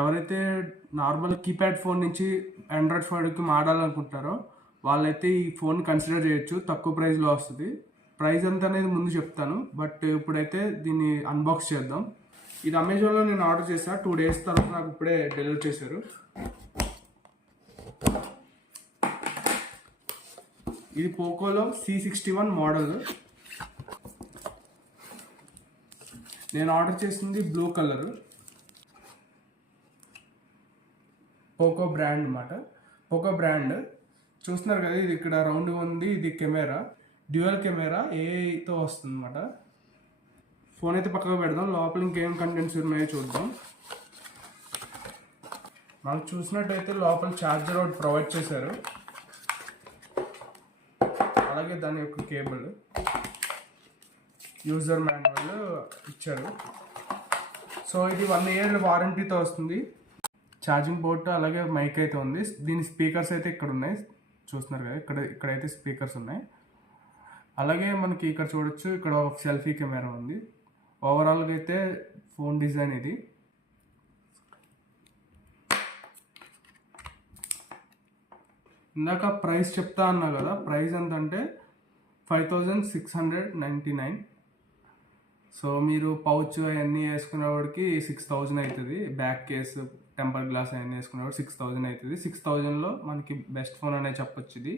ఎవరైతే normal keypad phone నుంచి Android ఫోన్కి మారాలనుకుంటారో వాళ్ళైతే ఈ ఫోన్ కన్సిడర్ చేయొచ్చు. తక్కువ ప్రైస్లో వస్తుంది. ప్రైస్ ఎంత అనేది ముందు చెప్తాను, బట్ ఇప్పుడైతే దీన్ని అన్బాక్స్ చేద్దాం. ఇది అమెజాన్లో నేను ఆర్డర్ చేశాను. 2 days తర్వాత నాకు ఇప్పుడే డెలివరీ చేశారు. ఇది పోకోలో C61 మోడల్. నేను ఆర్డర్ చేసింది బ్లూ కలర్. పోకో బ్రాండ్ అన్నమాట. పోకో బ్రాండ్ చూస్తున్నారు కదా, ఇది ఇక్కడ రౌండ్గా ఉంది. ఇది కెమెరా, డ్యూయల్ కెమెరా ఏతో వస్తుంది అన్నమాట. ఫోన్ అయితే పక్కకు పెడదాం. లోపల ఇంకేం కంటెంట్స్ ఉన్నాయో చూద్దాం. మనకు చూసినట్టయితే లోపల ఛార్జర్ ఒకటి ప్రొవైడ్ చేశారు, అలాగే దాని యొక్క కేబుల్, యూజర్ మాన్యువల్ ఇచ్చారు. సో ఇది 1 year వారంటీతో వస్తుంది. ఛార్జింగ్ పోర్ట్ అలాగే మైక్ అయితే ఉంది. దీని స్పీకర్స్ అయితే ఇక్కడ ఉన్నాయి, చూస్తున్నారు కదా, ఇక్కడైతే స్పీకర్స్ ఉన్నాయి. అలాగే మనకి ఇక్కడ చూడొచ్చు, ఇక్కడ ఒక సెల్ఫీ కెమెరా ఉంది. ఓవరాల్గా అయితే ఫోన్ డిజైన్ ఇది. ఇందాక ప్రైస్ చెప్తా అన్నా కదా, ప్రైస్ ఎంత అంటే 5699. సో మీరు పౌచ్ అవన్నీ వేసుకునేవాడికి 6000 అవుతుంది. బ్యాక్ కేసు, టెంపర్ గ్లాస్ అవన్నీ వేసుకునేవాడు 6000 అవుతుంది. 6000లో మనకి బెస్ట్ ఫోన్ అనే చెప్పొచ్చు ఇది.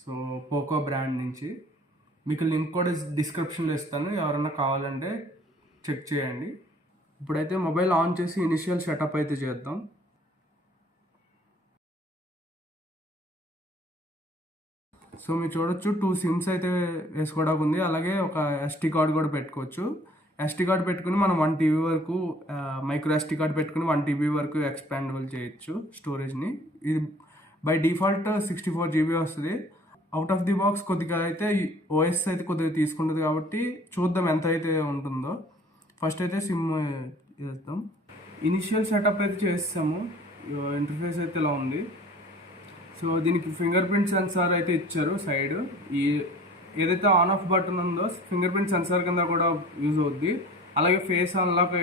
సో పోకో బ్రాండ్ నుంచి మీకు లింక్ కూడా డిస్క్రిప్షన్లో ఇస్తాను, ఎవరైనా కావాలంటే చెక్ చేయండి. ఇప్పుడైతే మొబైల్ ఆన్ చేసి ఇనిషియల్ సెటప్ అయితే చేద్దాం. సో మీరు చూడొచ్చు, 2 SIMs అయితే వేసుకోవడానికి ఉంది. అలాగే ఒక SD కార్డ్ కూడా పెట్టుకోవచ్చు. SD కార్డ్ పెట్టుకుని మనం 1 TB వరకు, మైక్రో SD కార్డ్ పెట్టుకుని 1 TB వరకు ఎక్స్పాండబుల్ చేయొచ్చు స్టోరేజ్ని. ఇది బై డిఫాల్ట్ 64 GB వస్తుంది. అవుట్ ఆఫ్ ది బాక్స్ కొద్దిగా అయితే OS అయితే కొద్దిగా తీసుకుంటుంది, కాబట్టి చూద్దాం ఎంత అయితే ఉంటుందో. ఫస్ట్ అయితే సిమ్ వేద్దాం. ఇనిషియల్ సెటప్ అయితే చేస్తాము. ఇంటర్ఫేస్ అయితే ఇలా ఉంది. సో దీనికి ఫింగర్ ప్రింట్ సెన్సార్ అయితే ఇచ్చారు సైడ్. ఈ ఏదైతే ఆన్ ఆఫ్ బటన్ ఉందో ఫింగర్ ప్రింట్ సెన్సార్ కింద కూడా యూజ్ అవుద్ది. అలాగే ఫేస్ అన్లాక్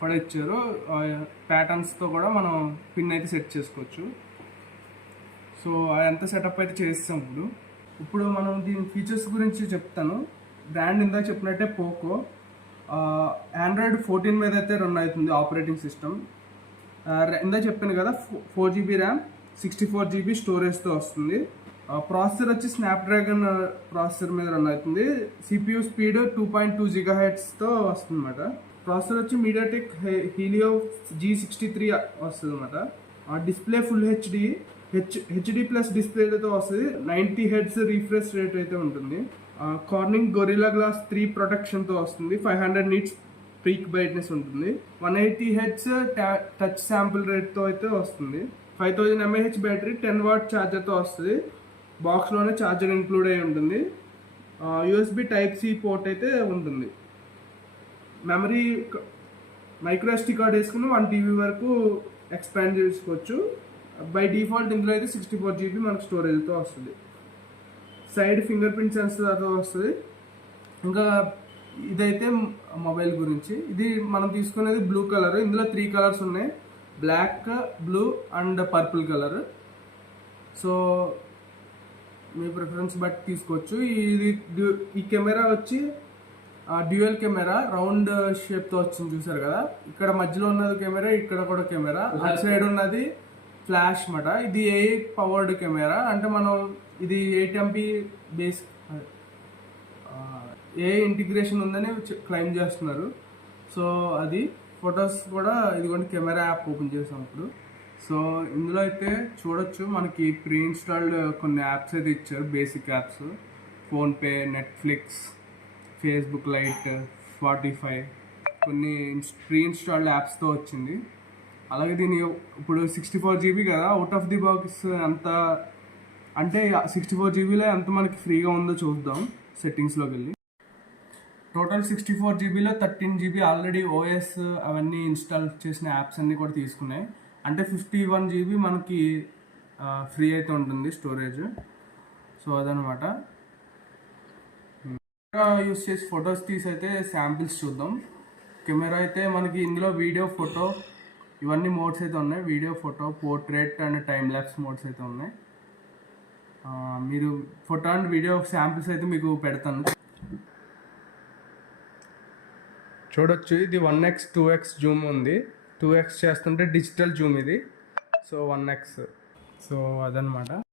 కూడా ఇచ్చారు. ప్యాటర్న్స్తో కూడా మనం పిన్ అయితే సెట్ చేసుకోవచ్చు. సో అదంతా సెటప్ అయితే చేస్తాం. ఇప్పుడు మనం దీని ఫీచర్స్ గురించి చెప్తాను. బ్రాండ్ ఇందాక చెప్పినట్టే పోకో ఆండ్రాయిడ్ 14 మీద అయితే రన్ అవుతుంది ఆపరేటింగ్ సిస్టమ్. ఇందాక చెప్పాను కదా, 4 GB ర్యామ్, 64 GB స్టోరేజ్తో వస్తుంది. ప్రాసెసర్ వచ్చి స్నాప్డ్రాగన్ ప్రాసెసర్ మీద రన్ అవుతుంది. CPU స్పీడ్ 2.2 GHzతో వస్తుంది అనమాట. ప్రాసెసర్ వచ్చి మీడియాటెక్ హీలియో G63 వస్తుంది అనమాట. డిస్ప్లే ఫుల్ హెచ్డి ప్లస్ డిస్ప్లేతో వస్తుంది. 90 Hz రీఫ్రెష్ రేట్ అయితే ఉంటుంది. కార్నింగ్ గొరిల్లా గ్లాస్ 3 ప్రొటెక్షన్తో వస్తుంది. 500 nits పీక్ బ్రైట్నెస్ ఉంటుంది. 180 Hz టచ్ శాంపుల్ రేట్తో అయితే వస్తుంది. 5000 mAh బ్యాటరీ, 10 watt ఛార్జర్తో వస్తుంది. బాక్స్లోనే ఛార్జర్ ఇంక్లూడ్ అయి ఉంటుంది. USB Type-C పోర్ట్ అయితే ఉంటుంది. మెమరీ మైక్రో SD కార్డ్ వేసుకుని 1 TB వరకు ఎక్స్పాండ్ చేసుకోవచ్చు. బై డిఫాల్ట్ ఇందులో అయితే 64 GB మనకు స్టోరేజ్తో వస్తుంది. సైడ్ ఫింగర్ ప్రింట్ సెన్సార్తో వస్తుంది. ఇంకా ఇదైతే మొబైల్ గురించి. ఇది మనం తీసుకునేది బ్లూ కలర్. ఇందులో 3 కలర్స్ ఉన్నాయి, black, blue and purple colour. So మీ ప్రిఫరెన్స్ బట్టి తీసుకోవచ్చు. ఈ కెమెరా వచ్చి డ్యూయల్ కెమెరా, రౌండ్ షేప్తో వచ్చింది, చూసారు కదా. ఇక్కడ మధ్యలో ఉన్నది కెమెరా, ఇక్కడ కూడా కెమెరా, అటు సైడ్ ఉన్నది ఫ్లాష్ మాట. ఇది AI పవర్డ్ కెమెరా. అంటే మనం ఇది 8 MP బేస్ AI ఇంటిగ్రేషన్ ఉందని క్లెయిమ్ చేస్తున్నారు. సో అది ఫొటోస్ కూడా ఇదిగోండి కెమెరా యాప్ ఓపెన్ చేసాం ఇప్పుడు. సో ఇందులో అయితే చూడొచ్చు, మనకి ప్రీ ఇన్స్టాల్డ్ కొన్ని యాప్స్ అయితే ఇచ్చారు, basic apps. PhonePe, Netflix, Facebook light, Spotify, కొన్ని ప్రీ ఇన్స్టాల్డ్ యాప్స్తో వచ్చింది. అలాగే దీని ఇప్పుడు 64 GB కదా, అవుట్ ఆఫ్ ది బాక్స్ ఎంత అంటే 64 GBలో ఎంత మనకి ఫ్రీగా ఉందో చూద్దాం సెట్టింగ్స్లోకి వెళ్ళి. టోటల్ 64 GBలో 13 GB ఆల్రెడీ OS అవన్నీ ఇన్స్టాల్ చేసిన యాప్స్ అన్నీ కూడా తీసుకున్నాయి. అంటే 51 GB మనకి ఫ్రీ అయితే ఉంటుంది స్టోరేజ్. సో అదనమాట. యూస్ చేసి ఫొటోస్ తీసి అయితే శాంపిల్స్ చూద్దాం. కెమెరా అయితే మనకి ఇందులో వీడియో, ఫోటో ఇవన్నీ మోడ్స్ అయితే ఉన్నాయి. Video, photo, portrait and time lapse modes అయితే ఉన్నాయి. మీరు ఫోటో అండ్ వీడియో శాంపిల్స్ అయితే మీకు పెడతాను, చూడొచ్చు. ఇది 1x 2x జూమ్ ఉంది. 2x చేస్తుంటే డిజిటల్ జూమ్ ఇది. సో 1x, సో అదనమాట.